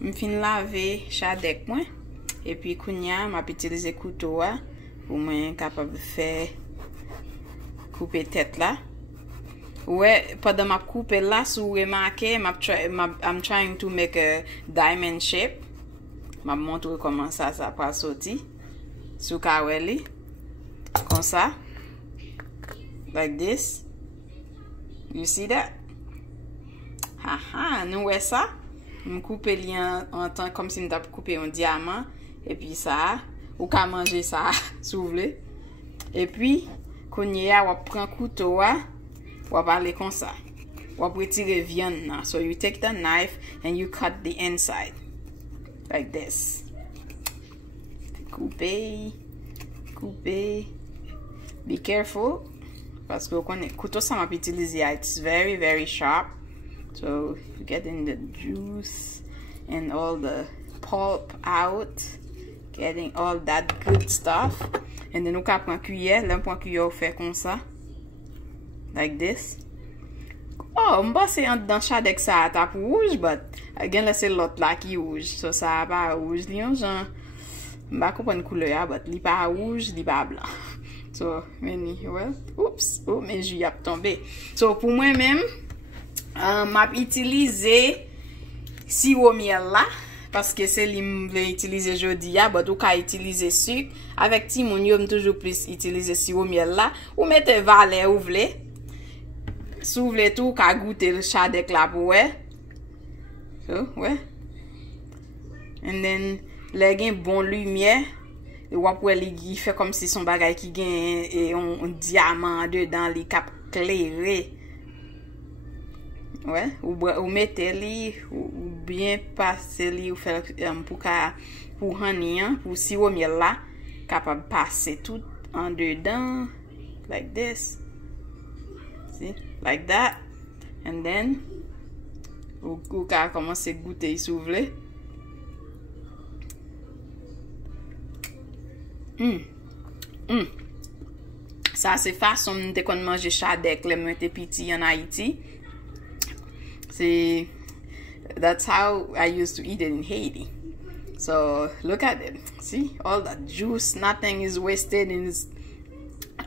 Je fin laver chadek moi et puis kounya m'a utiliser couteau pour moi capable faire couper tête là. Ouais, pendant ma coupe là, si vous remarquez, I'm trying to make a diamond shape. Je montre comment ça va sortir. Sous kaweli. Comme ça. Like this. You see that? Haha, nous voyons ça. Je coupe en temps comme si je coupé un diamant. Et puis ça. Ou qu'à manger ça, si vous voulez. Et puis, quand on prend couteau, on va aller comme ça. On va retirer viande. So you take the knife and you cut the inside. Like this. Couper. Couper. Be careful. Parce que le couteau ça m'a utilisé. It's very, very sharp. So you getting the juice and all the pulp out. Getting all that good stuff. And then, nous prend cuillère. Là, on prend cuillère, fait comme ça. Like this. Oh, m'pas c'est dans chadek ça tape rouge, but again là c'est l'autre là qui rouge. So ça pas rouge, li on genre m'pas comprendre couleur, but li pas rouge, li pas blanc. So, well, oups, oh mes jus y a tombé. So pour moi même m'a utilisé sirop miel là. Parce que c'est li m'vle utiliser jodi ya, but ou ka utiliser sucre. Avec ti moun yo toujours plus utiliser sirop miel là. Ou mette valet ou vle. Si vous voulez tout, ka goûter le chadek là pour ouais. So, ouais. And then, le gen bon lumière. Et wap wè li fait comme si son bagay qui gen un diamant dedans li kap clairé. Ouais, ou mettez li ou bien passer li ou faire pour honey pour sirop miel là capable passer tout en dedans like this. See? Like that. And then ou ka commencer goûter si vous voulez. Ça c'est façon de qu'on manger chadek le moi était petit en Haïti. See, that's how I used to eat it in Haiti. So look at it. See, all that juice, nothing is wasted. And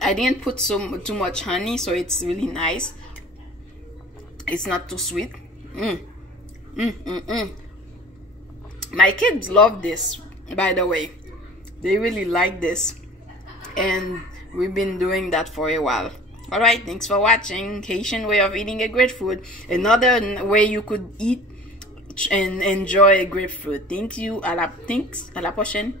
I didn't put too much honey, so it's really nice. It's not too sweet. My kids love this, by the way. They really like this, and we've been doing that for a while. Alright, thanks for watching. Haitian way of eating a grapefruit. Another way you could eat and enjoy a grapefruit. Thank you. À la prochaine.